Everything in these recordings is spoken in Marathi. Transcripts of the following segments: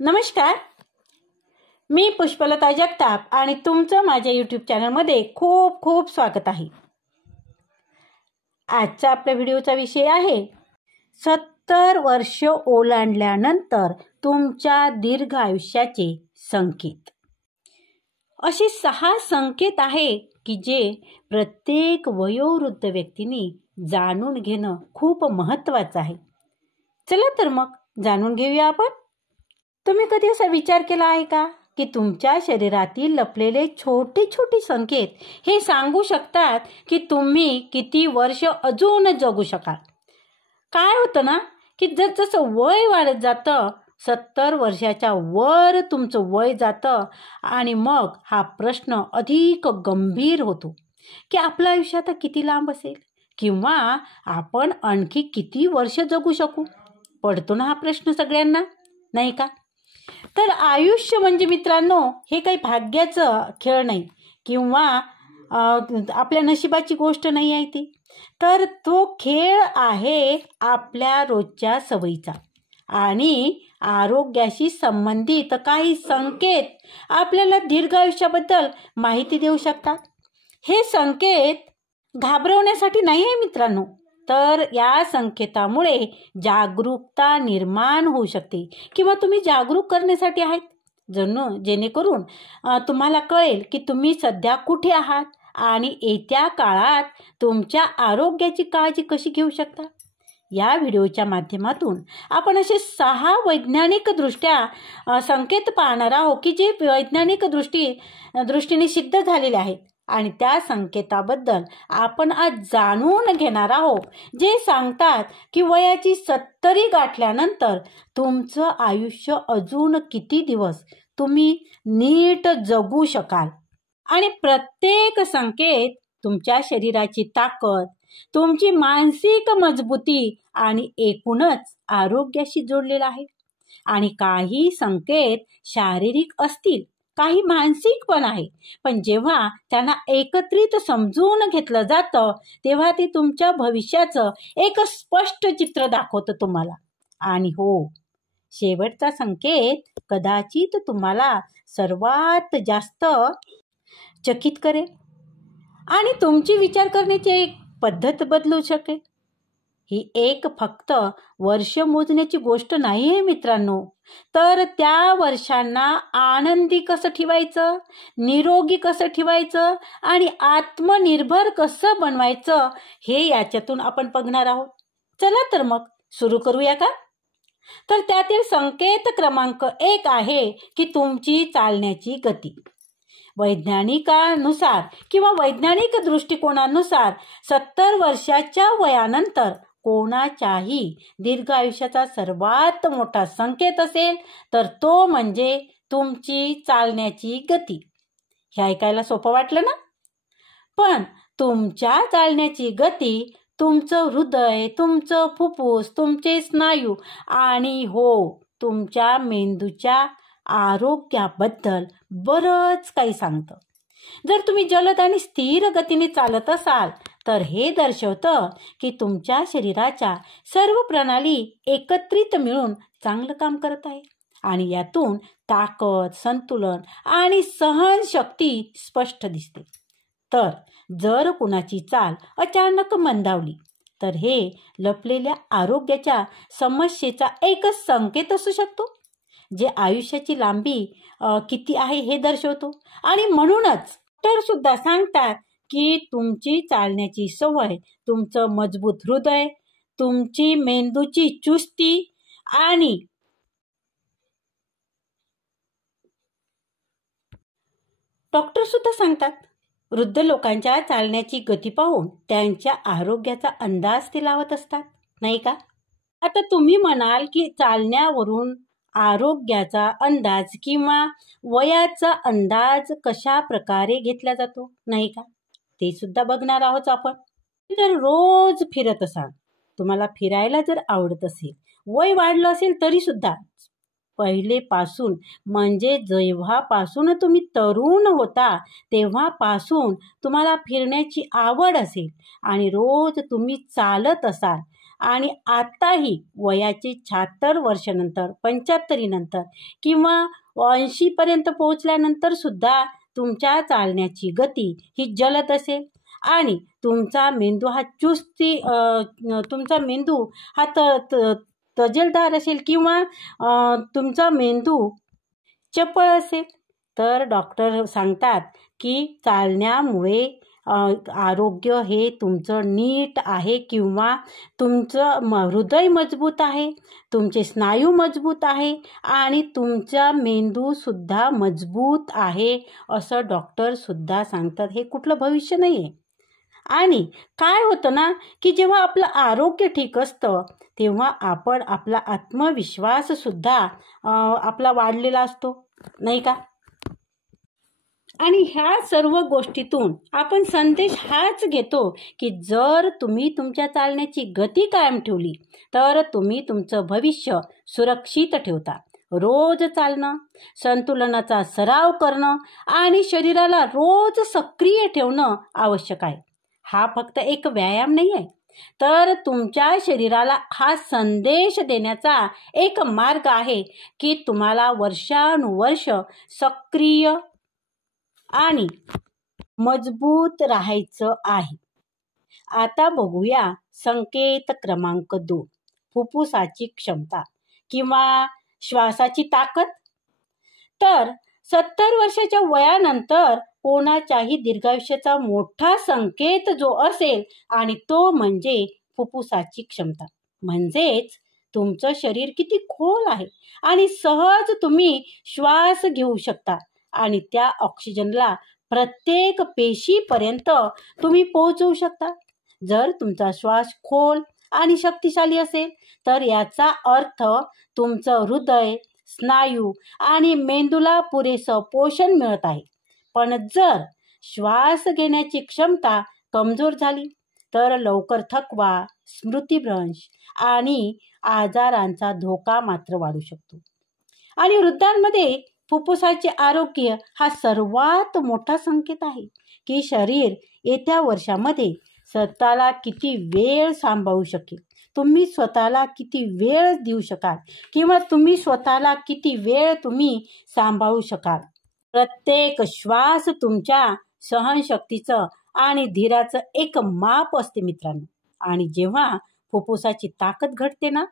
नमस्कार, मी पुष्पलता जगताप आणि तुमचं माझ्या यूट्यूब चॅनलमध्ये खूप खूप स्वागत आहे. आजचा आपल्या व्हिडिओचा विषय आहे 70 वर्ष ओलांडल्यानंतर तुमच्या दीर्घ आयुष्याचे संकेत. असे 6 संकेत आहे की जे प्रत्येक वयोवृद्ध व्यक्तीने जाणून घेणं खूप महत्त्वाचं आहे. चला तर मग जाणून घेऊया आपण. तुम्ही कधी असा विचार केला आहे का की तुमच्या शरीरातील लपलेले छोटे छोटे संकेत हे सांगू शकतात की तुम्ही किती वर्ष अजून जगू शकाल? काय होतं ना की जसं वय वाढत जातं, 70 वर्षाच्या वर तुमचं वय जातं आणि मग हा प्रश्न अधिक गंभीर होतो की आपलं आयुष्य आता किती लांब असेल किंवा आपण आणखी किती वर्ष जगू शकू. पडतो ना हा प्रश्न सगळ्यांना, नाही का? तर आयुष्य म्हणजे मित्रांनो हे काही भाग्याचं खेळ नाही किंवा आपल्या नशिबाची गोष्ट नाही आहे ती. तर तो खेळ आहे आपल्या रोजच्या सवयीचा आणि आरोग्याशी संबंधित काही संकेत आपल्याला दीर्घ आयुष्याबद्दल माहिती देऊ शकतात. हे संकेत घाबरवण्यासाठी नाही आहे मित्रांनो, तर या संकेतामुळे जागरूकता निर्माण होऊ शकते किंवा तुम्ही जागरूक करण्यासाठी आहेत जेणेकरून तुम्हाला कळेल की तुम्ही सध्या कुठे आहात आणि येत्या काळात तुमच्या आरोग्याची काळजी कशी घेऊ शकता. या व्हिडिओच्या माध्यमातून आपण असे 6 वैज्ञानिकदृष्ट्या संकेत पाहणार आहोत की जे वैज्ञानिक दृष्टीने सिद्ध झालेले आहेत आणि त्या संकेताबद्दल आपण आज जाणून घेणार आहोत, जे सांगतात की वयाची 70 गाठल्यानंतर तुमचं आयुष्य अजून किती दिवस तुम्ही नीट जगू शकाल. आणि प्रत्येक संकेत तुमच्या शरीराची ताकद, तुमची मानसिक मजबूती आणि एकूणच आरोग्याशी जोडलेला आहे. आणि काही संकेत शारीरिक असतील, काही मानसिक पण आहे, पण जेव्हा त्यांना एकत्रित समजून घेतलं जातं तेव्हा ते तुमच्या भविष्याचं एक स्पष्ट चित्र दाखवतं तुम्हाला. आणि हो, शेवटचा संकेत कदाचित तुम्हाला सर्वात जास्त चकित करेल आणि तुमची विचार करण्याची एक पद्धत बदलू शकेल. ही एक फक्त वर्ष मोजण्याची गोष्ट नाही आहे मित्रांनो, तर त्या वर्षांना आनंदी कसं ठेवायचं, निरोगी कसं ठेवायचं आणि आत्मनिर्भर कसं बनवायचं हे याच्यातून आपण बघणार आहोत. चला तर मग सुरू करूया का? तर त्यातील संकेत क्रमांक 1 आहे की तुमची चालण्याची गती. वैज्ञानिकानुसार किंवा वैज्ञानिक दृष्टिकोनानुसार 70 वर्षाच्या वयानंतर कोणाच्याही दीर्घ आयुष्याचा सर्वात मोठा संकेत असेल तर तो म्हणजे तुमची चालण्याची गती. हे ऐकायला सोपं वाटलं ना? पण तुमच्या चालण्याची गती तुमचं हृदय, तुमचं फुफ्फुस, तुमचे स्नायू आणि हो, तुमच्या मेंदूच्या आरोग्याबद्दल बरंच काही सांगतं. जर तुम्ही जलद आणि स्थिर गतीने चालत असाल तर हे दर्शवतं की तुमच्या शरीराच्या सर्व प्रणाली एकत्रित मिळून चांगलं काम करत आहे आणि यातून ताकद, संतुलन आणि सहनशक्ती स्पष्ट दिसते. तर जर कुणाची चाल अचानक मंदावली तर हे लपलेल्या आरोग्याच्या समस्येचा एकच संकेत असू शकतो, जे आयुष्याची लांबी किती आहे हे दर्शवतो. आणि म्हणूनच डॉक्टर सुद्धा सांगतात की तुमची चालण्याची सवय, तुमचं मजबूत हृदय, तुमची मेंदूची चुस्ती आणि डॉक्टर सुद्धा सांगतात वृद्ध लोकांच्या चालण्याची गती पाहून त्यांच्या आरोग्याचा अंदाज ते लावत असतात, नाही का? आता तुम्ही म्हणाल की चालण्यावरून आरोग्याचा अंदाज किंवा वयाचा अंदाज कशा प्रकारे घेतला जातो, नाही का? ते सुद्धा बघणार आहोत आपण. जर रोज फिरत असाल, तुम्हाला फिरायला जर आवडत असेल, वय वाढलं असेल तरी सुद्धा पहिलेपासून म्हणजे जेव्हापासून तुम्ही तरुण होता तेव्हापासून तुम्हाला फिरण्याची आवड असेल आणि रोज तुम्ही चालत असाल आणि आताही वयाचे 76 वर्षानंतर 75 नंतर किंवा 80पर्यंत पोहोचल्यानंतर सुद्धा तुमच्या चालण्याची गती ही जलद असेल आणि तुमचा मेंदू हा तुमचा मेंदू हा तजेलदार असेल किंवा तुमचा मेंदू चपळ असेल, तर डॉक्टर सांगतात की चालण्यामुळे आरोग्य हे तुमचं नीट आहे किंवा तुमचं हृदय मजबूत आहे, तुमचे स्नायू मजबूत आहे आणि तुमचा मेंदूसुद्धा मजबूत आहे असं डॉक्टरसुद्धा सांगतात. हे कुठलं भविष्य नाही आहे. आणि काय होतं ना की जेव्हा आपलं आरोग्य ठीक असतं तेव्हा आपण आपला आत्मविश्वाससुद्धा आपला वाढलेला असतो, नाही का? आणि ह्या सर्व गोष्टीतून आपण संदेश हाच घेतो की जर तुम्ही तुमच्या चालण्याची गती कायम ठेवली तर तुम्ही तुमचं भविष्य सुरक्षित ठेवता. रोज चालणं, संतुलनाचा सराव करणं आणि शरीराला रोज सक्रिय ठेवणं आवश्यक आहे. हा फक्त एक व्यायाम नाही आहे, तर तुमच्या शरीराला हा संदेश देण्याचा एक मार्ग आहे की तुम्हाला वर्षानुवर्ष सक्रिय आणि मजबूत राहायचं आहे. आता बघूया संकेत क्रमांक 2, फुफ्फुसाची क्षमता किंवा श्वासाची ताकद. तर 70 वर्षाच्या वयानंतर कोणाच्याही दीर्घायुष्याचा मोठा संकेत जो असेल आणि तो म्हणजे फुफ्फुसाची क्षमता. म्हणजेच तुमचं शरीर किती खोल आहे आणि सहज तुम्ही श्वास घेऊ शकता आणि त्या ऑक्सिजनला प्रत्येक पेशीपर्यंत तुम्ही पोहोचवू शकता. जर तुमचा श्वास खोल आणि शक्तिशाली असेल तर याचा अर्थ तुमचं हृदय, स्नायू आणि मेंदूला पुरेसं पोषण मिळत आहे. पण जर श्वास घेण्याची क्षमता कमजोर झाली तर लवकर थकवा, स्मृतिभ्रंश आणि आजारांचा धोका मात्र वाढू शकतो. आणि वृद्धांमध्ये फुफ्फुसाचे आरोग्य हा सर्वात मोठा संकेत आहे की शरीर येत्या वर्षामध्ये स्वतःला किती वेळ सांभाळू शकेल, तुम्ही स्वतःला किती वेळ देऊ शकाल किंवा तुम्ही स्वतःला किती वेळ सांभाळू शकाल. प्रत्येक श्वास तुमच्या सहनशक्तीचं आणि धीराचं एक माप असते मित्रांनो. आणि जेव्हा फुफ्फुसाची ताकद घटते ना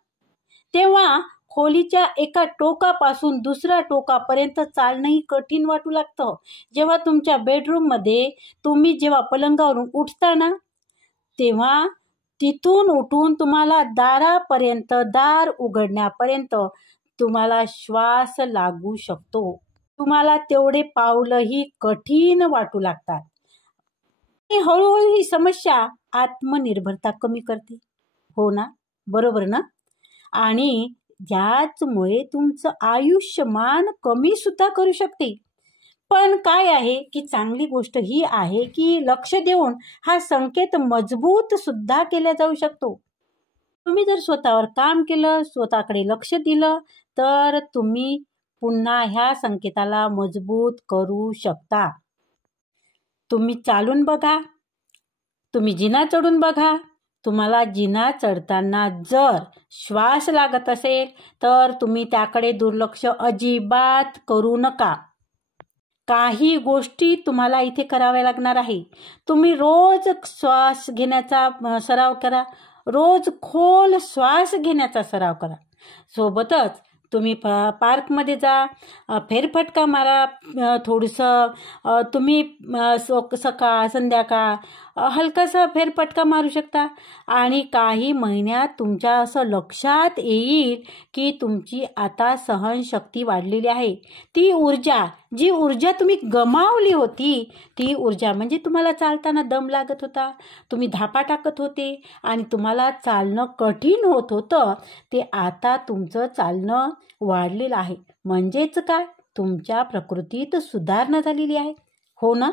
तेव्हा खोलीच्या एका टोकापासून दुसऱ्या टोकापर्यंत चालणंही कठीण वाटू लागतं. जेव्हा तुमच्या बेडरूममध्ये तुम्ही जेव्हा पलंगावरून उठता ना तेव्हा तिथून उठून तुम्हाला दार उघडण्यापर्यंत तुम्हाला श्वास लागू शकतो. तुम्हाला तेवढे पावलंही कठीण वाटू लागतात. हळूहळू ही समस्या आत्मनिर्भरता कमी करते. हो ना, बरोबर ना? आणि याचमुळे तुमचं आयुष्यमान कमी सुद्धा करू शकते. पण काय आहे की चांगली गोष्ट ही आहे की लक्ष देऊन हा संकेत मजबूत सुद्धा केला जाऊ शकतो. तुम्ही जर स्वतःवर काम केलं, स्वतःकडे लक्ष दिलं तर तुम्ही पुन्हा ह्या संकेताला मजबूत करू शकता. तुम्ही चालून बघा, तुम्ही जिना चढून बघा. तुम्हाला जिना चढताना जर श्वास लागत असेल तर तुम्ही त्याकडे दुर्लक्ष अजिबात करू नका. काही गोष्टी तुम्हाला इथे कराव्या लागणार आहे. तुम्ही रोज श्वास घेण्याचा सराव करा, रोज खोल श्वास घेण्याचा सराव करा. सोबतच तुम्ही पार्कमध्ये जा, फेरफटका मारा, थोडंसं तुम्ही सकाळ संध्याकाळ हलकासा फेरफटका मारू शकता. आणि काही महिन्यात तुमच्या असं लक्षात येईल की तुमची आता सहनशक्ती वाढलेली आहे. जी ऊर्जा तुम्ही गमावली होती ती ऊर्जा म्हणजे तुम्हाला चालताना दम लागत होता, तुम्ही धापा टाकत होते आणि तुम्हाला चालणं कठीण होत होतं, ते आता तुमचं चालणं वाढलेलं आहे. म्हणजेच काय, तुमच्या प्रकृतीत सुधारणा झालेली आहे. हो ना?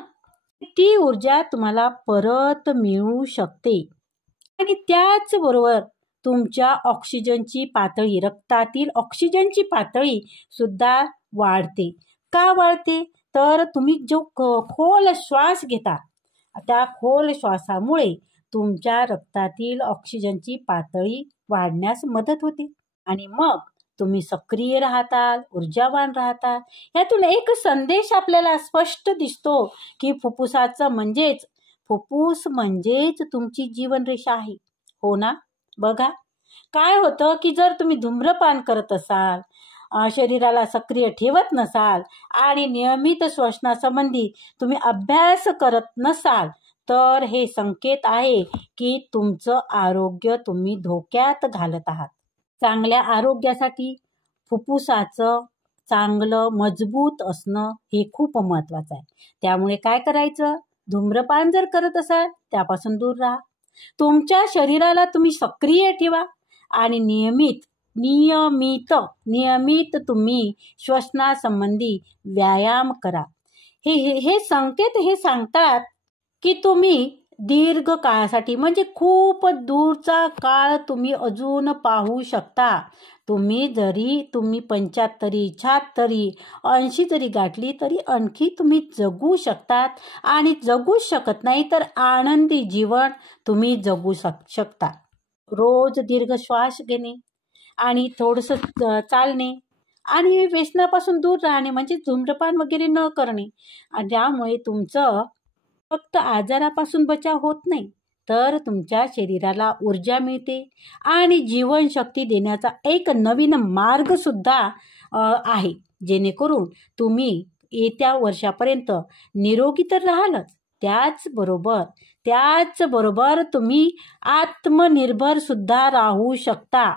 ती ऊर्जा तुम्हाला परत मिळू शकते. आणि त्याचबरोबर तुमच्या ऑक्सिजनची पातळी, रक्तातील ऑक्सिजनची पातळी सुद्धा वाढते. का वाढते? तर तुम्ही जो खोल श्वास घेता त्या खोल श्वासामुळे तुमच्या रक्तातील ऑक्सिजनची पातळी वाढण्यास मदत होते आणि मग तुम्ही सक्रिय राहताल, ऊर्जावान राहताल. यातून एक संदेश आपल्याला स्पष्ट दिसतो की फुफ्फुस म्हणजेच तुमची जीवनरेषा आहे. हो ना? बघा काय होतं की जर तुम्ही धूम्रपान करत असाल, शरीराला सक्रिय ठेवत नसाल आणि नियमित श्वसनासंबंधी तुम्ही अभ्यास करत नसाल, तर हे संकेत आहे की तुमचं आरोग्य तुम्ही धोक्यात घालत आहात. चांगल्या आरोग्यासाठी फुफ्फुसाचं चांगलं मजबूत असणं हे खूप महत्त्वाचं आहे. त्यामुळे काय करायचं? धूम्रपान जर करत असाल त्यापासून दूर राहा. तुमच्या शरीराला तुम्ही सक्रिय ठेवा आणि नियमित तुम्ही श्वसनासंबंधी व्यायाम करा. हे संकेत हे सांगतात की तुम्ही दीर्घ काळासाठी म्हणजे खूप दूरचा काळ तुम्ही अजून पाहू शकता. तुम्ही 75, 76, 80 जरी गाठली तरी आणखी तुम्ही जगू शकतात आणि जगू शकत नाही तर आनंदी जीवन तुम्ही जगू शकता. रोज दीर्घ श्वास घेणे आणि थोडंसं चालणे आणि व्यसनापासून दूर राहणे म्हणजे धूम्रपान वगैरे न करणे. ज्यामुळे तुमचं फक्त आजारापासून बचाव होत नाही तर तुमच्या शरीराला ऊर्जा मिळते आणि जीवनशक्ती देण्याचा एक नवीन मार्ग सुद्धा आहे, जेणेकरून तुम्ही येत्या वर्षापर्यंत निरोगी तर राहालच, त्याचबरोबर तुम्ही आत्मनिर्भर सुद्धा राहू शकता.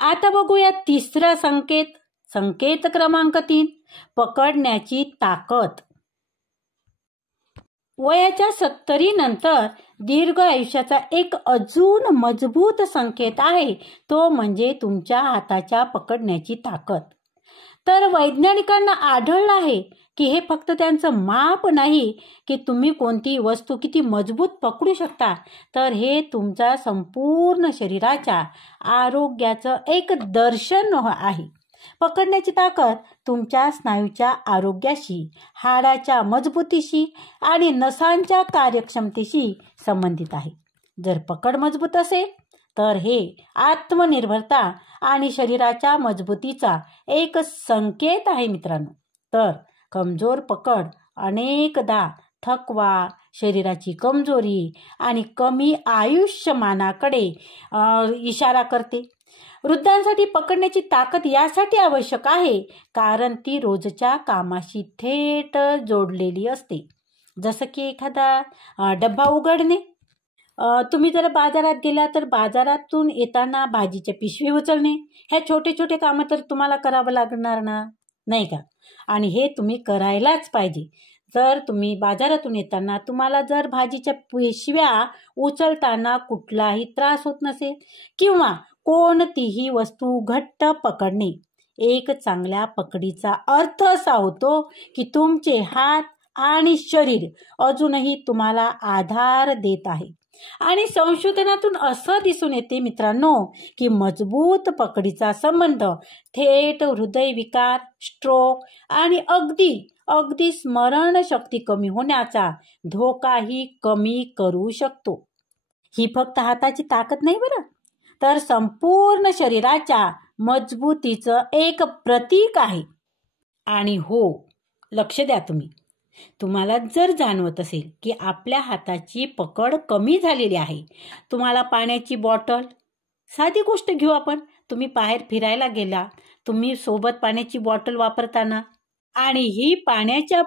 आता बघूया तिसरा संकेत क्रमांक 3, पकडण्याची ताकद. वयाच्या 70 नंतर दीर्घ आयुष्याचा एक अजून मजबूत संकेत आहे, तो म्हणजे तुमच्या हाताच्या पकडण्याची ताकद. तर वैज्ञानिकांना आढळलं आहे की हे फक्त त्यांचं माप नाही की तुम्ही कोणती वस्तू किती मजबूत पकडू शकता, तर हे तुमच्या संपूर्ण शरीराच्या आरोग्याचं एक दर्शन आहे. पकडण्याची ताकद तुमच्या स्नायूच्या आरोग्याशी, हाडाच्या मजबूतीशी आणि नसांच्या कार्यक्षमतेशी संबंधित आहे. जर पकड मजबूत असेल तर हे आत्मनिर्भरता आणि शरीराच्या मजबूतीचा एक संकेत आहे मित्रांनो. तर कमजोर पकड अनेकदा थकवा, शरीराची कमजोरी आणि कमी आयुष्यमानाकडे इशारा करते. वृद्धांसाठी पकडण्याची ताकद यासाठी आवश्यक आहे कारण ती रोजच्या कामाशी थेट जोडलेली असते. जसं की एखादा डब्बा उघडणे. तुम्ही जर बाजारात गेला तर बाजारातून येताना भाजीच्या पिशवी उचलणे, हे छोटे कामं तर तुम्हाला करावं लागणार ना, नाही का? आणि हे तुम्ही करायलाच पाहिजे. जर तुम्ही बाजारातून येताना तुम्हाला जर भाजीच्या पिशव्या उचलताना कुठलाही त्रास होत नसेल किंवा कोणतीही वस्तू घट्ट पकडणे, एक चांगल्या पकडीचा अर्थ असा होतो की तुमचे हात आणि शरीर अजूनही तुम्हाला आधार देत आहे. आणि संशोधनातून असं दिसून येते मित्रांनो की मजबूत पकडीचा संबंध थेट हृदयविकार, स्ट्रोक आणि अगदी स्मरणशक्ती कमी होण्याचा धोकाही कमी करू शकतो. ही फक्त हाताची ताकद नाही बरं, तर संपूर्ण शरीराच्या मजबूतीचं एक प्रतीक आहे. आणि हो, लक्ष द्या तुम्हाला जर जाणवत असेल की आपल्या हाताची पकड कमी झालेली आहे, तुम्हाला पाण्याची बॉटल, साधी गोष्ट घेऊ आपण, तुम्ही बाहेर फिरायला गेला, तुम्ही सोबत पाण्याची बॉटल वापरताना आणि ही पाण्याच्या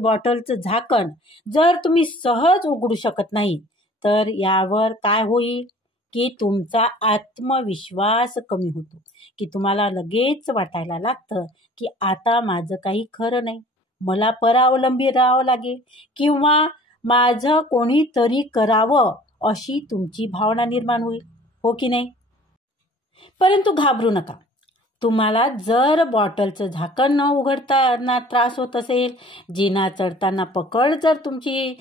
बॉटलचं झाकण जर तुम्ही सहज उघडू शकत नाही, तर यावर काय होईल की तुमचा आत्मविश्वास कमी होतो, की तुम्हाला लगेच वाटायला लागतं की आता माझं काही खरं नाही, मला परावलंबी राहावं लागेल किंवा माझं कोणीतरी करावं अशी तुमची भावना निर्माण होईल. हो की नाही? परंतु घाबरू नका. तुम्हाला जर बॉटलचं झाकण न उघडताना त्रास होत असेल, जिना चढताना पकड जर तुमची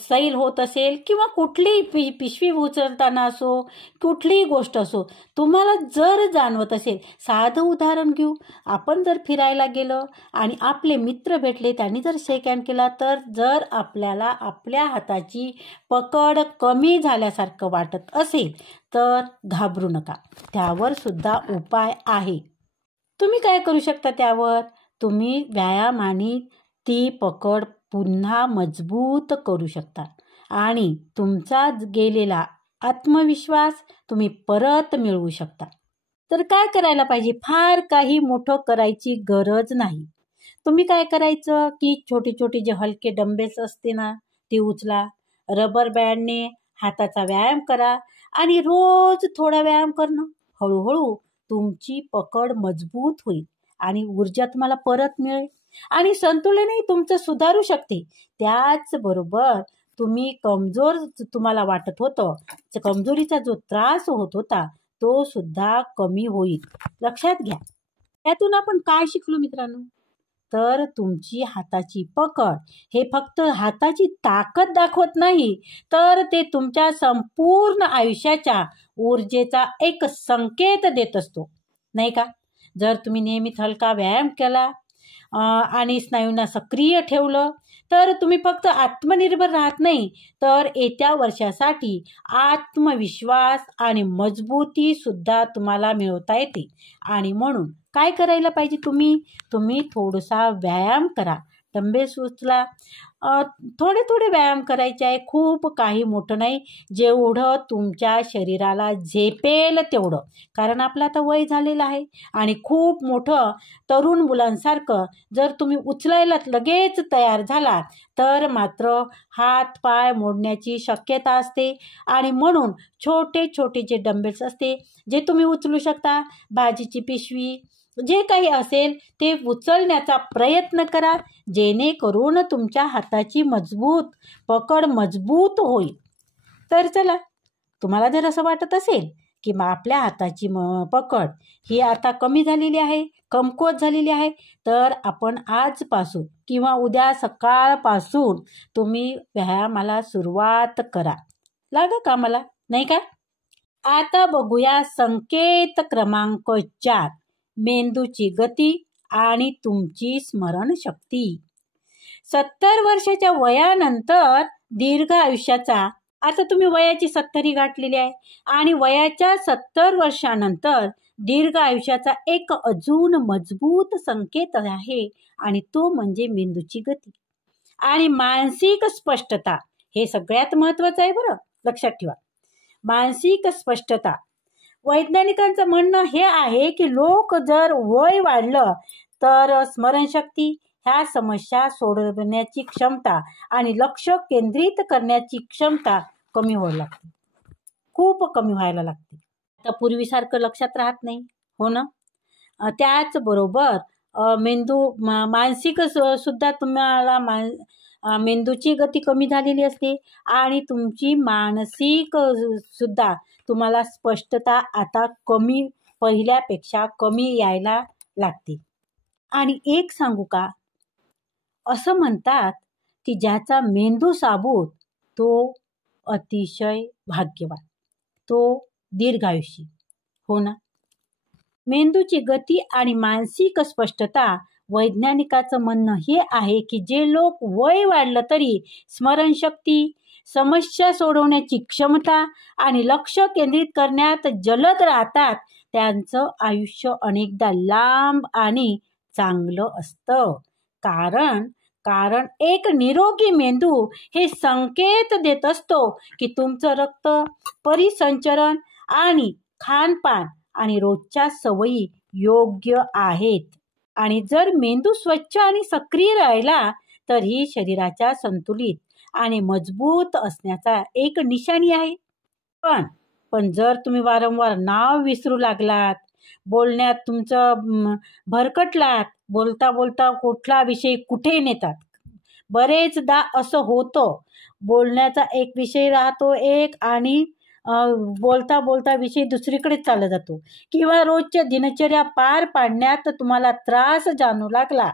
सैल होत असेल, किंवा कुठलीही पिशवी उचलताना असो, कुठलीही गोष्ट असो, तुम्हाला जर जाणवत असेल, साधं उदाहरण घेऊ. आपण जर फिरायला गेलो आणि आपले मित्र भेटले, त्यांनी जर शेक हँड केला, तर जर आपल्याला आपल्या हाताची पकड कमी झाल्यासारखं वाटत असेल तर घाबरू नका. त्यावर सुद्धा उपाय आहे. तुम्ही काय करू शकता त्यावर? तुम्ही व्यायामाने ती पकड पुन्हा मजबूत करू शकता आणि तुमचा गेलेला आत्मविश्वास तुम्ही परत मिळवू शकता. तर काय करायला पाहिजे? फार काही मोठं करायची गरज नाही. तुम्ही काय करायचं की छोटी छोटी जे हलके डंबेल्स असते ना, ती उचला. रबर बँडने हाताचा व्यायाम करा आणि रोज थोडा व्यायाम करणं. हळूहळू तुमची पकड मजबूत होईल आणि ऊर्जा तुम्हाला परत मिळेल आणि संतुलनही तुमचं सुधारू शकते. त्याचबरोबर तुम्ही कमजोर तुम्हाला वाटत होतं, कमजोरीचा जो त्रास होत होता तो सुद्धा कमी होईल. लक्षात घ्या. त्यातून आपण काय शिकलो मित्रांनो? तर तुमची हाताची पकड हे फक्त हाताची ताकद दाखवत नाही, तर ते तुमच्या संपूर्ण आयुष्याच्या ऊर्जेचा एक संकेत देत असतो, नाही का? जर तुम्ही नेहमीच हलका व्यायाम केला आणि स्नायूंना सक्रिय ठेवलं, तर तुम्ही फक्त आत्मनिर्भर राहत नाही, तर येत्या वर्षासाठी आत्मविश्वास आणि मजबूती सुद्धा तुम्हाला मिळवता येते. आणि म्हणून काय करायला पाहिजे? तुम्ही थोडासा व्यायाम करा. डंबेल्स उचला. थोडे थोडे व्यायाम करायचे आहे. खूप काही मोठं नाही, जेवढं तुमच्या शरीराला झेपेल तेवढं. कारण आपलं आता वय झालेलं आहे आणि खूप मोठं तरुण मुलांसारखं जर तुम्ही उचलायला लगेच तयार झाला तर मात्र हात पाय मोडण्याची शक्यता असते. आणि म्हणून छोटे छोटे जे डंबेल्स असते, जे तुम्ही उचलू शकता, भाजीची पिशवी, जे काही असेल ते उचलण्याचा प्रयत्न करा, जेणेकरून तुमच्या हाताची पकड मजबूत होईल. तर चला, तुम्हाला जर असं वाटत असेल की आपल्या हाताची पकड ही आता कमी झालेली आहे, कमकुवत झालेली आहे, तर आपण आजपासून किंवा उद्या सकाळपासून तुम्ही व्यायामाला सुरुवात करा. लागा कामाला, नाही का? आता बघूया संकेत क्रमांक 4, मेंदूची गती आणि तुमची स्मरणशक्ती. 70 वर्षाच्या वयानंतर दीर्घ आयुष्याचा, आता तुम्ही वयाची 70 गाठलेली आहे आणि वयाच्या 70 वर्षानंतर दीर्घ आयुष्याचा एक अजून मजबूत संकेत आहे आणि तो म्हणजे मेंदूची गती आणि मानसिक स्पष्टता. हे सगळ्यात महत्त्वाचं आहे बरं, लक्षात ठेवा. मानसिक स्पष्टता. वैज्ञानिकांचं म्हणणं हे आहे की लोक जर वय वाढलं तर स्मरणशक्ती, ह्या समस्या सोडवण्याची क्षमता आणि लक्ष केंद्रित करण्याची क्षमता कमी व्हायला लागते, खूप कमी व्हायला लागते. आता पूर्वीसारखं लक्षात राहत नाही, हो ना? त्याचबरोबर मानसिक सुद्धा तुम्हाला मेंदूची गती कमी झालेली असते आणि तुमची मानसिक सुद्धा तुम्हाला स्पष्टता आता पहिल्यापेक्षा कमी यायला लागते. आणि एक सांगू का? असं म्हणतात की ज्याचा मेंदू साबूत तो अतिशय भाग्यवान, तो दीर्घायुषी, हो ना? मेंदूची गती आणि मानसिक स्पष्टता. वैज्ञानिकाचं म्हणणं हे आहे की जे लोक वय वाढलं तरी स्मरणशक्ती, समस्या सोडवण्याची क्षमता आणि लक्ष केंद्रित करण्यात जलद राहतात, त्यांचं आयुष्य अनेकदा लांब आणि चांगलं असतं. कारण एक निरोगी मेंदू हे संकेत देत असतो की तुमचं रक्त परिसंचरण आणि खानपान आणि रोजच्या सवयी योग्य आहेत. आणि जर मेंदू स्वच्छ आणि सक्रिय राहिला तर ही शरीराच्या संतुलित आणि मजबूत असण्याचा एक निशाणी आहे. पण जर तुम्ही वारंवार नाव विसरू लागलात, बोलण्यात तुमचं भरकटलात, बोलता बोलता कुठला विषय कुठे नेतात, बरेचदा असं होतं. बोलण्याचा एक विषय राहतो आणि बोलता बोलता विषय दुसरीकडे चालला जातो किंवा रोजच्या दिनचर्या पार पाडण्यात तुम्हाला त्रास जाणू लागला,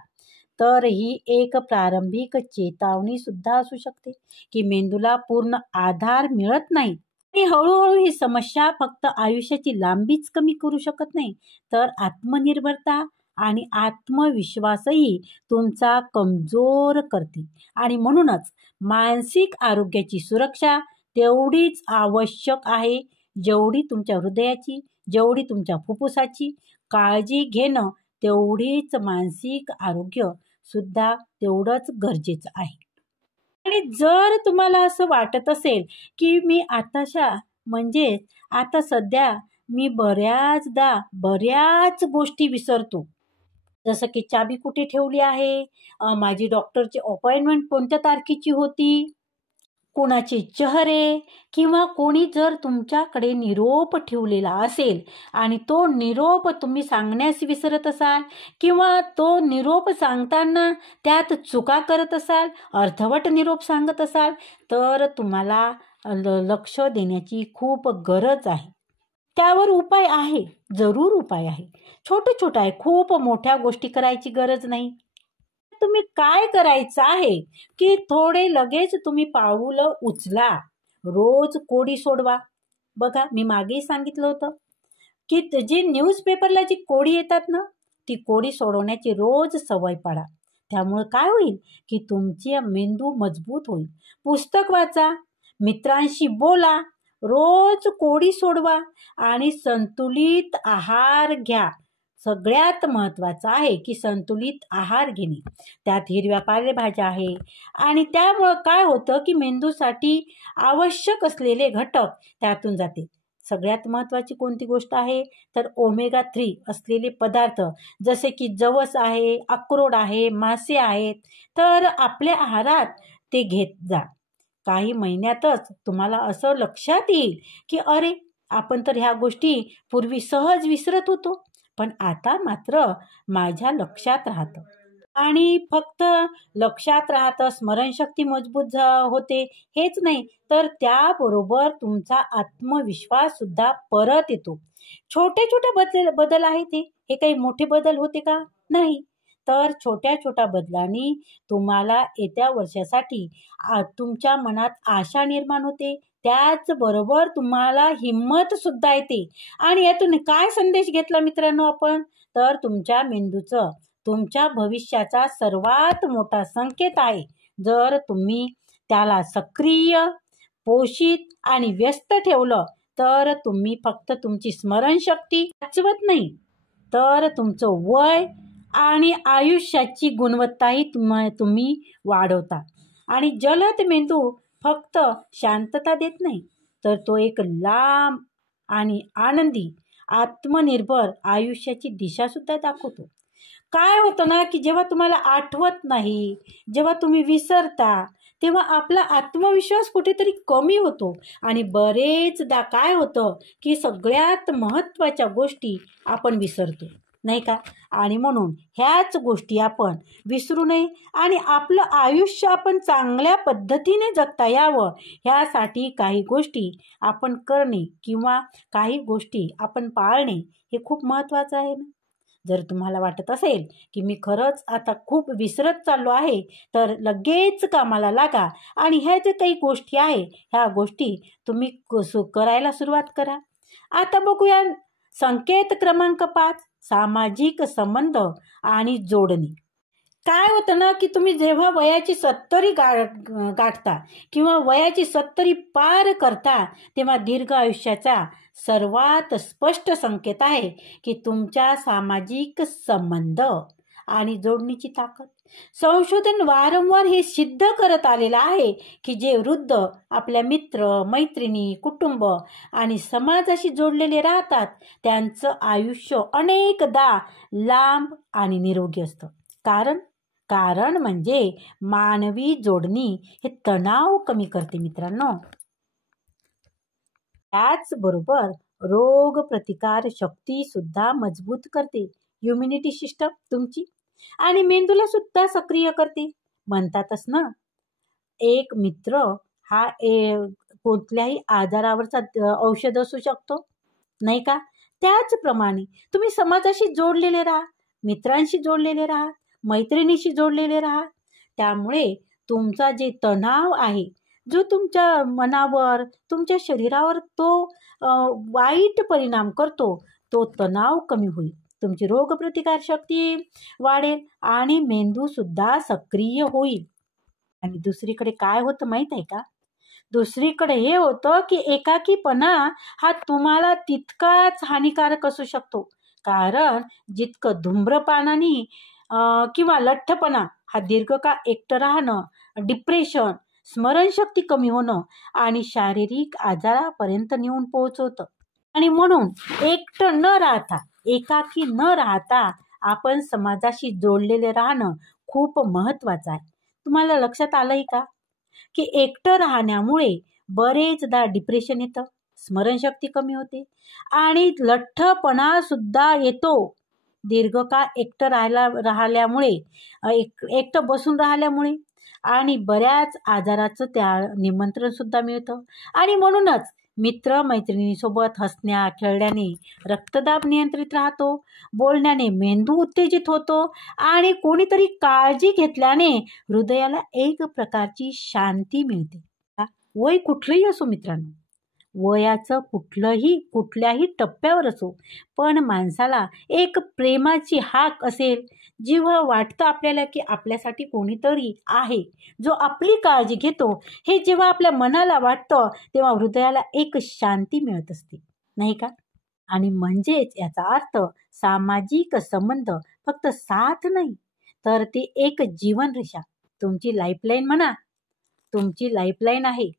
तर ही एक प्रारंभिक चेतावणी सुद्धा असू शकते की मेंदूला पूर्ण आधार मिळत नाही. आणि हळूहळू ही समस्या फक्त आयुष्याची लांबीच कमी करू शकत नाही, तर आत्मनिर्भरता आणि आत्मविश्वासही तुमचा कमजोर करते. आणि म्हणूनच मानसिक आरोग्याची सुरक्षा तेवढीच आवश्यक आहे, जेवढी तुमच्या हृदयाची, जेवढी तुमच्या फुफ्फुसाची. काळजी घेणं तेवढीच मानसिक आरोग्य सुद्धा तेवढंच गरजेचं आहे. आणि जर तुम्हाला असं वाटत असेल की मी आता सध्या मी बऱ्याच गोष्टी विसरतो, जसं की चाबी कुठे ठेवली आहे, माझी डॉक्टरची अपॉइंटमेंट कोणत्या तारखेची होती, कोणाचे चेहरे, किंवा कोणी जर तुमच्याकडे निरोप ठेवलेला असेल आणि तो निरोप तुम्ही सांगण्यास विसरत असाल, किंवा तो निरोप सांगताना त्यात चुका करत असाल, अर्धवट निरोप सांगत असाल, तर तुम्हाला लक्ष देण्याची खूप गरज आहे. त्यावर उपाय आहे, जरूर उपाय आहे. छोटं आहे, खूप मोठ्या गोष्टी करायची गरज नाही. तुम्ही काय करायचं आहे की थोडे लगेच तुम्ही पाऊलं उचला. रोज कोडी सोडवा. बघा, मी मागेही सांगितलं होतं की जी न्यूजपेपरला जी कोडी येतात ना, ती कोडी सोडवण्याची रोज सवय पाडा. त्यामुळे काय होईल की तुमची मेंदू मजबूत होईल. पुस्तक वाचा, मित्रांशी बोला, रोज कोडी सोडवा आणि संतुलित आहार घ्या. सगळ्यात महत्त्वाचं आहे की संतुलित आहार घेणे. त्यात हिरव्या पालेभाज्या आहे आणि त्यामुळं काय होतं की मेंदूसाठी आवश्यक असलेले घटक त्यातून जाते. सगळ्यात महत्त्वाची कोणती गोष्ट आहे तर ओमेगा 3 असलेले पदार्थ, जसे की जवस आहे, अक्रोड आहे, मासे आहेत, तर आपल्या आहारात ते घेत जा. काही महिन्यातच तुम्हाला असं लक्षात येईल की अरे, आपण तर ह्या गोष्टी पूर्वी सहज विसरत होतो, पण आता मात्र माझ्या लक्षात राहतं. आणि फक्त लक्षात राहतं, स्मरणशक्ती मजबूत होते हेच नाही, तर त्याबरोबर तुमचा आत्मविश्वास सुद्धा परत येतो. छोटे बदल आहेत हे काही मोठे बदल होते का? नाही. तर छोट्या बदलांनी तुम्हाला येत्या वर्षासाठी तुमच्या मनात आशा निर्माण होते. त्याचबरोबर तुम्हाला हिंमत सुद्धा येते. आणि यातून काय संदेश घेतला मित्रांनो आपण? तर तुमच्या मेंदूचं तुमच्या भविष्याचा सर्वात मोठा संकेत आहे. जर तुम्ही त्याला सक्रिय, पोषित आणि व्यस्त ठेवलं, तर तुम्ही फक्त तुमची स्मरणशक्ती वाचवत नाही, तर तुमचं वय आणि आयुष्याची गुणवत्ताही तुम्ही वाढवता. आणि जलद मेंदू फक्त शांतता देत नाही, तर तो एक लांब आणि आनंदी आत्मनिर्भर आयुष्याची दिशा सुद्धा दाखवतो. काय होतं ना की जेव्हा तुम्हाला आठवत नाही, जेव्हा तुम्ही विसरता, तेव्हा आपला आत्मविश्वास कुठेतरी कमी होतो आणि बरेचदा काय होतं की सगळ्यात महत्त्वाच्या गोष्टी आपण विसरतो, नाही का? आणि म्हणून ह्याच गोष्टी आपण विसरू नये आणि आपलं आयुष्य आपण चांगल्या पद्धतीने जगता यावं, ह्यासाठी काही गोष्टी आपण करणे किंवा काही गोष्टी आपण पाळणे हे खूप महत्त्वाचं आहे ना. जर तुम्हाला वाटत असेल की मी खरंच आता खूप विसरत चाललो आहे, तर लगेच कामाला लागा आणि ह्या ज्या काही गोष्टी आहे ह्या गोष्टी तुम्ही करायला सुरुवात करा. आता बघूया संकेत क्रमांक 5, सामाजिक संबंध आणि जोडणी. काय होतं ना की तुम्ही जेव्हा वयाची 70 गाठता किंवा वयाची 70 पार करता, तेव्हा दीर्घ आयुष्याचा सर्वात स्पष्ट संकेत आहे की तुमच्या सामाजिक संबंध आणि जोडणीची ताकद. संशोधन वारंवार हे सिद्ध करत आलेलं आहे की जे वृद्ध आपल्या मित्र, मैत्रिणी, कुटुंब आणि समाजाशी जोडलेले राहतात, त्यांचं आयुष्य अनेकदा लांब आणि निरोगी असतं. कारण म्हणजे मानवी जोडणी हे तणाव कमी करते मित्रांनो. त्याचबरोबर रोग प्रतिकार शक्ती सुद्धा मजबूत करते, इम्युनिटी सिस्टम तुमची, आणि मेंदूला सुद्धा सक्रिय करते. म्हणतातच ना, एक मित्र हा कोणत्याही आजारावरचा औषध असू शकतो, नाही का? त्याचप्रमाणे तुम्ही समाजाशी जोडलेले राहा, मित्रांशी जोडलेले राहा, मैत्रिणीशी जोडलेले राहा. त्यामुळे तुमचा जे तणाव आहे, जो तुमच्या मनावर, तुमच्या शरीरावर तो वाईट परिणाम करतो, तो तणाव कमी होईल. तुमची रोगप्रतिकारशक्ती वाढेल आणि मेंदूसुद्धा सक्रिय होईल. आणि दुसरीकडे काय होतं माहीत आहे का? दुसरीकडे हे होतं की एकाकीपणा हा तुम्हाला तितकाच हानिकारक असू शकतो. कारण जितकं धूम्रपानाने किंवा लठ्ठपणा हा दीर्घकाळ एकटं राहणं, डिप्रेशन, स्मरणशक्ती कमी होणं आणि शारीरिक आजारापर्यंत नेऊन पोहोचवतं. आणि म्हणून एकटं न राहता, एकाकी न राहता आपण समाजाशी जोडलेले राहणं खूप महत्त्वाचं आहे. तुम्हाला लक्षात आलंय का की एकटं राहण्यामुळे बरेचदा डिप्रेशन येतं, स्मरणशक्ती कमी होते आणि लठ्ठपणा सुद्धा येतो. दीर्घकाळ एकटं राहिल्यामुळे, एकटं बसून राहिल्यामुळे आणि बऱ्याच आजाराचं त्या निमंत्रण सुद्धा मिळतं. आणि म्हणूनच मित्र मैत्रिणीसोबत हसण्या खेळण्याने रक्तदाब नियंत्रित राहतो, बोलण्याने मेंदू उत्तेजित होतो आणि कोणीतरी काळजी घेतल्याने हृदयाला एक प्रकारची शांती मिळते. वय कुठलंही असो मित्रांनो, वयाचं कुठल्याही टप्प्यावर असो, पण माणसाला एक प्रेमाची हाक असेल, जेव्हा वाटतं आपल्याला की आपल्यासाठी कोणीतरी आहे जो आपली काळजी घेतो, हे जेव्हा आपल्या मनाला वाटतं तेव्हा हृदयाला एक शांती मिळत असते, नाही का? आणि म्हणजेच याचा अर्थ सामाजिक संबंध फक्त साथ नाही, तर ते एक जीवनरेषा, तुमची लाईफलाईन म्हणा, तुमची लाईफलाईन आहे.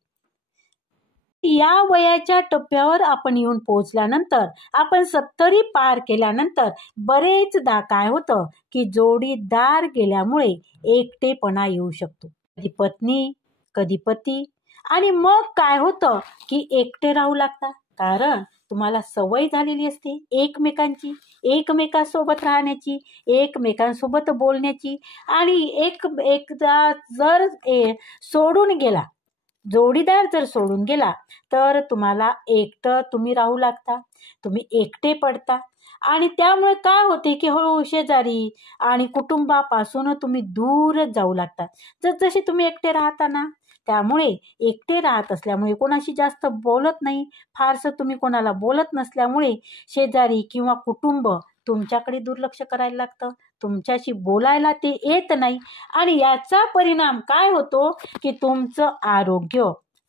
या वयाच्या टप्प्यावर आपण येऊन पोहोचल्यानंतर, आपण 70 पार केल्यानंतर बरेचदा काय होतं की जोडीदार गेल्यामुळे एकटेपणा येऊ शकतो. कधी पत्नी, कधी पती. आणि मग काय होतं की एकटे राहू लागता, कारण तुम्हाला सवय झालेली असते एकमेकांची, एकमेकांसोबत राहण्याची, एकमेकांसोबत बोलण्याची. आणि एकदा जर सोडून गेला, जोडीदार जर सोडून गेला, तर तुम्हाला एकटं तुम्ही राहू लागता, तुम्ही एकटे पडता. आणि त्यामुळे काय होते की हळूहळू शेजारी आणि कुटुंबापासून तुम्ही दूर जाऊ लागता, जसे तुम्ही एकटे राहता ना. त्यामुळे एकटे राहत असल्यामुळे कोणाशी जास्त बोलत नाही, फारसं तुम्ही कोणाला बोलत नसल्यामुळे शेजारी किंवा कुटुंब तुमच्याकडे दुर्लक्ष करायला लागतं, तुमच्याशी बोलायला ते येत नाही. आणि याचा परिणाम काय होतो की तुमचं आरोग्य,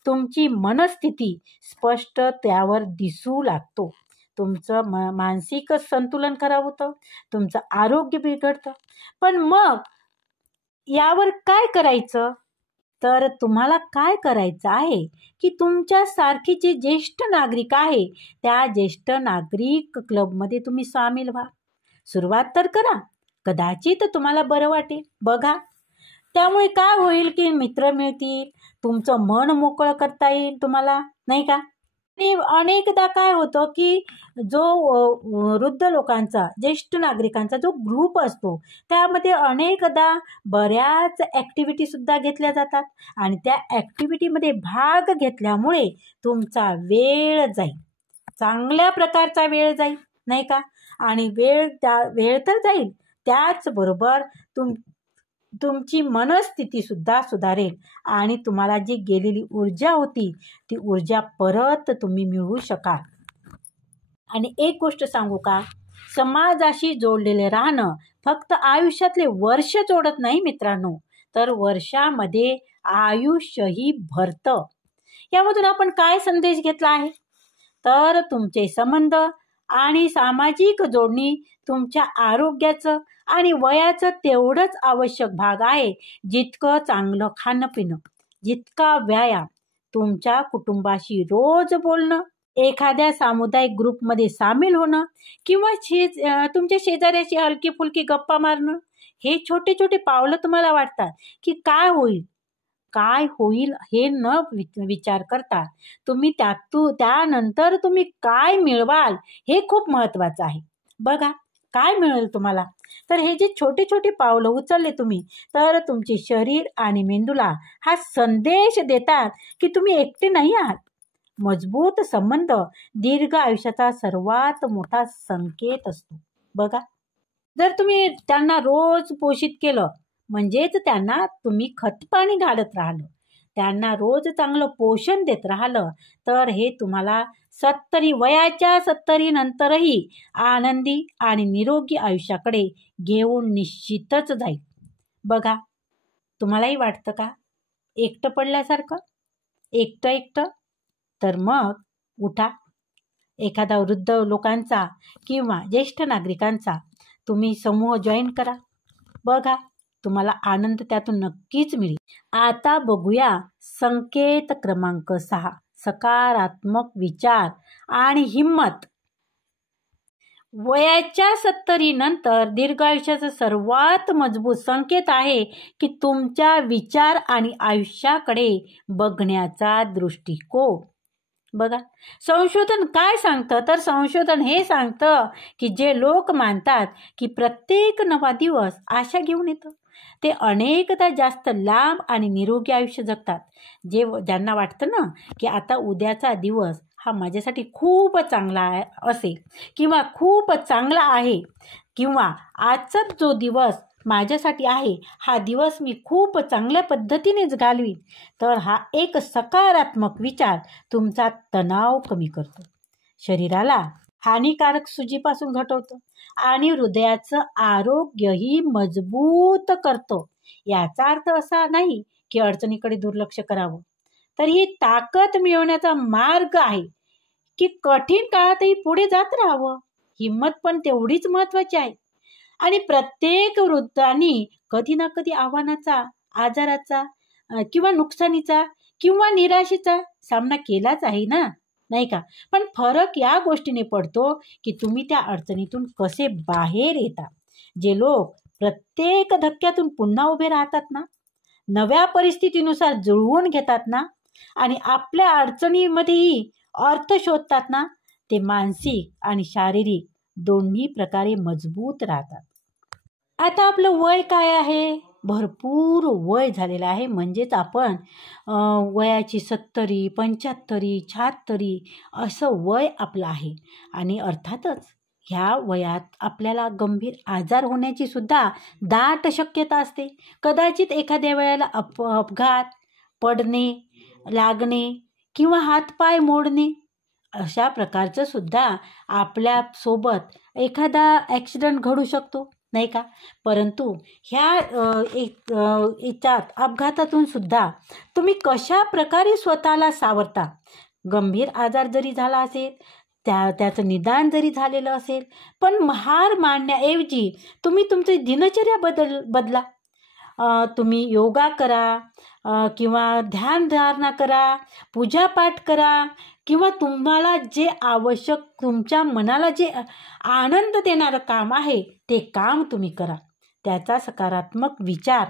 तुमची मनस्थिती स्पष्ट त्यावर दिसू लागतो. तुमचं मानसिक संतुलन खराब होतं, तुमचं आरोग्य बिघडतं. पण मग यावर काय करायचं? तर तुम्हाला काय करायचं आहे की तुमच्यासारखी जे ज्येष्ठ नागरिक आहे, त्या ज्येष्ठ नागरिक क्लबमध्ये तुम्ही सामील व्हा. सुरुवात तर करा, कदाचित तुम्हाला बरं वाटेल. बघा, त्यामुळे काय होईल की मित्र मिळतील, तुमचं मन मोकळं करता येईल तुम्हाला, नाही का? आणि अनेकदा काय होतं की जो वृद्ध लोकांचा, ज्येष्ठ नागरिकांचा जो ग्रुप असतो, त्यामध्ये अनेकदा बऱ्याच ॲक्टिव्हिटीसुद्धा घेतल्या जातात. आणि त्या ॲक्टिव्हिटीमध्ये भाग घेतल्यामुळे तुमचा वेळ जाईल, चांगल्या प्रकारचा वेळ जाईल, नाही का? आणि वेळ तर जाईल, त्याचबरोबर तुमची मनस्थितीसुद्धा सुधारेल आणि तुम्हाला जी गेलेली ऊर्जा होती, ती ऊर्जा परत तुम्ही मिळवू शकाल. आणि एक गोष्ट सांगू का, समाजाशी जोडलेले राहणं फक्त आयुष्यातले वर्ष जोडत नाही मित्रांनो, तर वर्षामध्ये आयुष्यही भरतं. यामधून आपण काय संदेश घेतला आहे? तर तुमचे संबंध आणि सामाजिक जोडणी तुमच्या आरोग्याचं आणि वयाचं तेवढंच आवश्यक भाग आहे, जितकं चांगलं खाणं पिणं, जितका व्यायाम, तुमच्या कुटुंबाशी रोज बोलणं, एखाद्या सामुदायिक ग्रुपमध्ये सामील होणं किंवा तुमच्या शेजाऱ्याशी हलकी फुलकी गप्पा मारणं. हे छोटे छोटे पावलं तुम्हाला वाटतात की काय होईल हे न विचार करता तुम्ही त्यानंतर तुम्ही काय मिळवाल हे खूप महत्त्वाचं आहे. बघा, काय मिळेल तुम्हाला? तर हे जे छोटे छोटे पावलं उचलले तुम्ही, तर तुमचे शरीर आणि मेंदूला हा संदेश देतात की तुम्ही एकटे नाही आहात. मजबूत संबंध दीर्घ आयुष्याचा सर्वात मोठा संकेत असतो. बघा, जर तुम्ही त्यांना रोज पोषित केलं, म्हणजेच त्यांना तुम्ही खतपाणी घालत राहिलं, त्यांना रोज चांगलं पोषण देत राहिलं, तर हे तुम्हाला वयाच्या 70 नंतरही आनंदी आणि निरोगी आयुष्याकडे घेऊन निश्चितच जाईल. बघा, तुम्हालाही वाटतं का एकटं पडल्यासारखं, एकटं? तर मग उठा, एखादा वृद्ध लोकांचा किंवा ज्येष्ठ नागरिकांचा तुम्ही समूह जॉईन करा. बघा, तुम्हाला आनंद त्यातून नक्कीच मिळेल. आता बघूया संकेत क्रमांक 6, सकारात्मक विचार आणि हिम्मत. वयाच्या 70 नंतर दीर्घ आयुष्याचा सर्वात मजबूत संकेत आहे की तुमच्या विचार आणि आयुष्याकडे बघण्याचा दृष्टिकोन. बघा, संशोधन काय सांगतं, तर संशोधन हे सांगतं की जे लोक मानतात की प्रत्येक नवा दिवस आशा घेऊन येतो, ते अनेकदा जास्त लांब आणि निरोगी आयुष्य जगतात. ज्यांना वाटतं ना की आता उद्याचा दिवस हा माझ्यासाठी खूप चांगला असेल किंवा खूप चांगला आहे, किंवा आजचा जो दिवस माझ्यासाठी आहे हा दिवस मी खूप चांगल्या पद्धतीनेच घालवीन, तर हा एक सकारात्मक विचार तुमचा तणाव कमी करतो, शरीराला हानिकारक सूजीपासून घटवतो आणि हृदयाचं आरोग्यही मजबूत करतो. याचा अर्थ असा नाही की अडचणीकडे दुर्लक्ष करावं, तर ही ताकद मिळवण्याचा मार्ग आहे की कठीण काळातही पुढे जात राहावं. हिंमत पण तेवढीच महत्वाची आहे. आणि प्रत्येक वृद्धांनी कधी ना कधी आव्हानाचा, आजाराचा किंवा नुकसानीचा किंवा निराशेचा सामना केलाच आहे ना, नाही का? पण फरक या गोष्टीने पडतो की तुम्ही त्या अडचणीतून कसे बाहेर येता. जे लोक प्रत्येक धक्क्यातून पुन्हा उभे राहतात ना, नव्या परिस्थितीनुसार जुळवून घेतात ना, आणि आपल्या अडचणीमध्येही अर्थ शोधतात ना, ते मानसिक आणि शारीरिक दोन्ही प्रकारे मजबूत राहतात. आता आपलं वय काय आहे? भरपूर वय झालेलं आहे, म्हणजेच आपण वयाची 70, 75, 76 असं वय आपलं आहे. आणि अर्थातच ह्या वयात आपल्याला गंभीर आजार होण्याची सुद्धा दाट शक्यता असते. कदाचित एखाद्या वेळेला अपघात, पडणे, लागणे किंवा हातपाय मोडणे अशा प्रकारचं सुद्धा आपल्यासोबत एखादा ॲक्सिडेंट घडू शकतो, नाही का? परंतु ह्या याच्यात अपघातातून सुद्धा तुम्ही कशा प्रकारे स्वतःला सावरता, गंभीर आजार जरी झाला असेल, त्याचं निदान जरी झालेलं असेल, पण हार मानण्याऐवजी तुम्ही तुमची दिनचर्या बदला. तुम्ही योगा करा किंवा ध्यानधारणा करा, पूजापाठ करा, किंवा तुम्हाला जे आवश्यक, तुमच्या मनाला जे आनंद देणारं काम आहे ते काम तुम्ही करा. त्याचा सकारात्मक विचार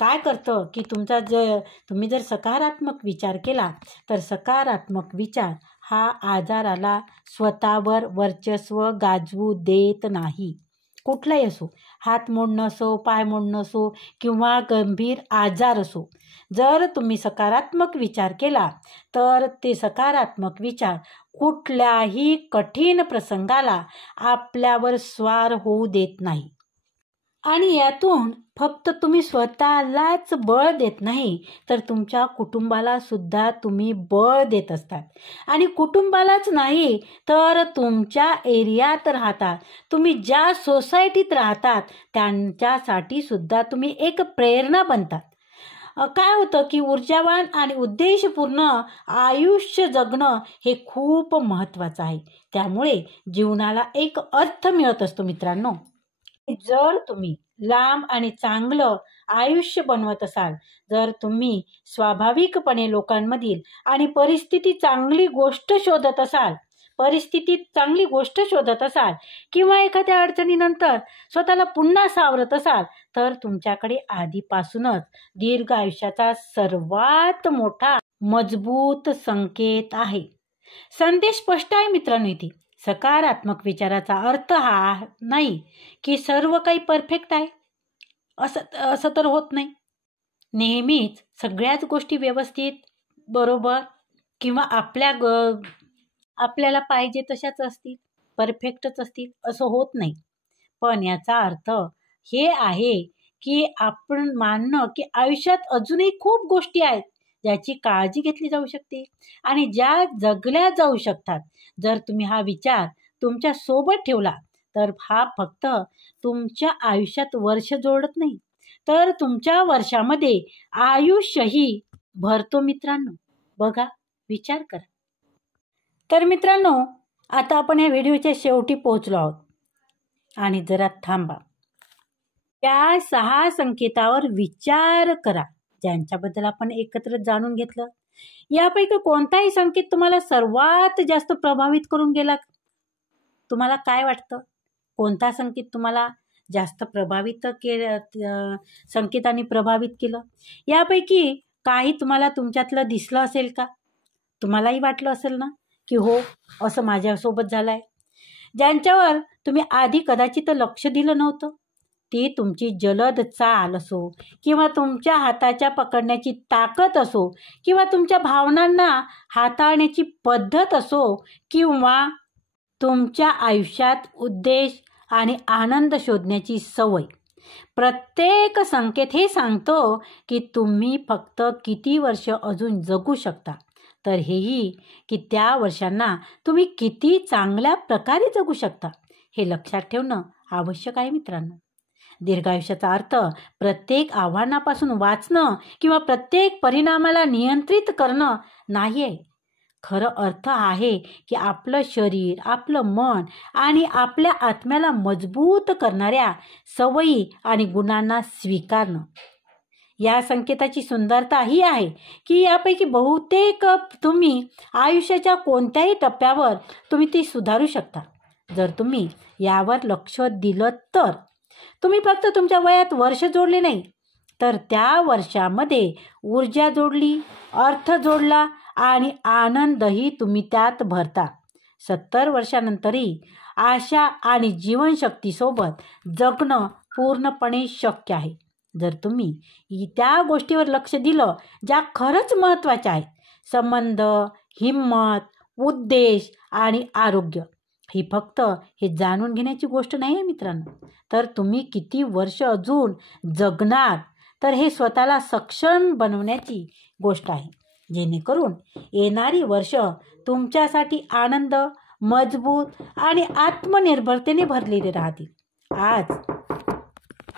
काय करतं की तुम्ही जर सकारात्मक विचार केला, तर सकारात्मक विचार हा आजाराला स्वतःवर वर्चस्व गाजवू देत नाही. कुठलाही असो, हात मोडणं असो, पाय मोडणं असो किंवा गंभीर आजार असो, जर तुम्ही सकारात्मक विचार केला तर ते सकारात्मक विचार कुठल्याही कठीण प्रसंगाला आपल्यावर स्वार होऊ देत नाही. आणि यातून फक्त तुम्ही स्वतःलाच बळ देत नाही, तर तुमच्या कुटुंबाला सुद्धा तुम्ही बळ देत असतात. आणि कुटुंबालाच नाही तर तुमच्या एरियात राहतात, तुम्ही ज्या सोसायटीत राहतात त्यांच्यासाठी सुद्धा तुम्ही एक प्रेरणा बनतात. काय होतं की ऊर्जावान आणि उद्देशपूर्ण आयुष्य जगणं हे खूप महत्त्वाचं आहे. त्यामुळे जीवनाला एक अर्थ मिळत असतो मित्रांनो. जर तुम्ही लांब आणि चांगलं आयुष्य बनवत असाल, जर तुम्ही स्वाभाविकपणे लोकांमधील आणि परिस्थितीत चांगली गोष्ट शोधत असाल किंवा एखाद्या अडचणीनंतर स्वतःला पुन्हा सावरत असाल, तर तुमच्याकडे आधीपासूनच दीर्घ आयुष्याचा सर्वात मोठा मजबूत संकेत आहे. संदेश स्पष्ट आहे मित्रांनो. इथे सकारात्मक विचाराचा अर्थ हा नाही की सर्व काही परफेक्ट आहे, असं तर होत नाही. नेहमीच सगळ्याच गोष्टी व्यवस्थित, बरोबर किंवा आपल्याला पाहिजे तशाच असतील, परफेक्टच असतील असं होत नाही. पण याचा अर्थ हे आहे की आपण मानणं की आयुष्यात अजूनही खूप गोष्टी आहेत ज्याची काळजी घेतली जाऊ शकते आणि ज्या जगल्या जाऊ शकतात. जर तुम्ही हा विचार तुमच्या सोबत ठेवला तर हा फक्त तुमच्या आयुष्यात वर्ष जोडत नाही, तर तुमच्या वर्षामध्ये आयुष्यही भरतो मित्रांनो. बघा, विचार करा. तर मित्रांनो, आता आपण या व्हिडिओच्या शेवटी पोहोचलो आहोत आणि जरा थांबा. या 6 संकेतावर विचार करा ज्यांच्याबद्दल आपण एकत्र जाणून घेतलं. यापैकी कोणताही संकेत तुम्हाला सर्वात जास्त प्रभावित करून गेला? तुम्हाला काय वाटतं? कोणता संकेत तुम्हाला जास्त प्रभावित केलं, संकेतांनी प्रभावित केलं? यापैकी काही तुम्हाला तुमच्यातलं दिसलं असेल का? तुम्हालाही वाटलं असेल ना की हो, असं माझ्यासोबत झालंय. ज्यांच्यावर तुम्ही आधी कदाचित लक्ष दिलं नव्हतं, ती तुमची जलद चाल असो किंवा तुमच्या हाताच्या पकडण्याची ताकद असो किंवा तुमच्या भावनांना हाताळण्याची पद्धत असो किंवा तुमच्या आयुष्यात उद्देश आणि आनंद शोधण्याची सवय, प्रत्येक संकेत हे सांगतो की तुम्ही फक्त किती वर्ष अजून जगू शकता, तर हेही की त्या वर्षांना तुम्ही किती चांगल्या प्रकारे जगू शकता हे लक्षात ठेवणं आवश्यक आहे मित्रांनो. दीर्घायुष्याचा अर्थ प्रत्येक आव्हानापासून वाचणं किंवा प्रत्येक परिणामाला नियंत्रित करणं नाही आहे. खरं अर्थ आहे की आपलं शरीर, आपलं मन आणि आपल्या आत्म्याला मजबूत करणाऱ्या सवयी आणि गुणांना स्वीकारणं. या संकेताची सुंदरता ही आहे की यापैकी बहुतेक तुम्ही आयुष्याच्या कोणत्याही टप्प्यावर तुम्ही ती सुधारू शकता जर तुम्ही यावर लक्ष दिलं तर. तुम्ही फक्त तुमच्या वयात वर्ष जोडले नाही, तर त्या वर्षामध्ये ऊर्जा जोडली, अर्थ जोडला आणि आनंदही तुम्ही त्यात भरता. 70 वर्षानंतरही आशा आणि जीवनशक्तीसोबत जगणं पूर्णपणे शक्य आहे जर तुम्ही त्या गोष्टीवर लक्ष दिलं ज्या खरंच महत्त्वाच्या आहेत. संबंध, हिंमत, उद्देश आणि आरोग्य ही फक्त हे जाणून घेण्याची गोष्ट नाही आहे मित्रांनो, तर तुम्ही किती वर्ष अजून जगणार, तर हे स्वतःला सक्षम बनवण्याची गोष्ट आहे, जेणेकरून येणारी वर्ष तुमच्यासाठी आनंद, मजबूत आणि आत्मनिर्भरतेने भरलेले राहतील. आज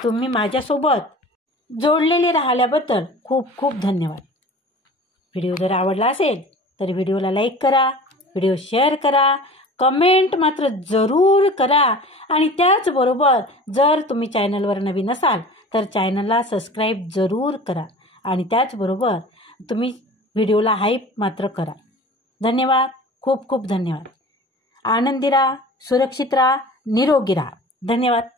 तुम्ही माझ्यासोबत जोडलेले राहिल्याबद्दल खूप खूप धन्यवाद. व्हिडिओ जर आवडला असेल तर व्हिडिओला लाईक करा, व्हिडिओ शेअर करा, कमेंट मात्र जरूर करा आणि त्याचबरोबर जर तुम्ही चॅनलवर नवीन असाल तर चॅनलला सबस्क्राईब जरूर करा आणि त्याचबरोबर तुम्ही व्हिडिओला हाईप मात्र करा. धन्यवाद, खूप खूप धन्यवाद. आनंदी राहा, सुरक्षित राहा, निरोगी राहा. धन्यवाद.